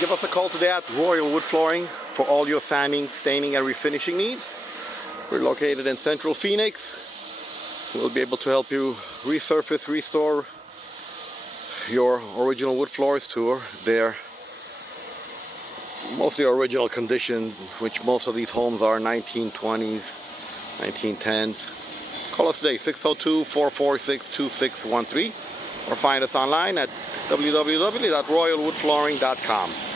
give us a call today at Royal Wood Flooring for all your sanding, staining, and refinishing needs. We're located in Central Phoenix. We'll be able to help you resurface, restore your original wood floors to their mostly original condition, which most of these homes are 1920s, 1910s. Call us today, 602-446-2613, or find us online at www.royalwoodflooring.com.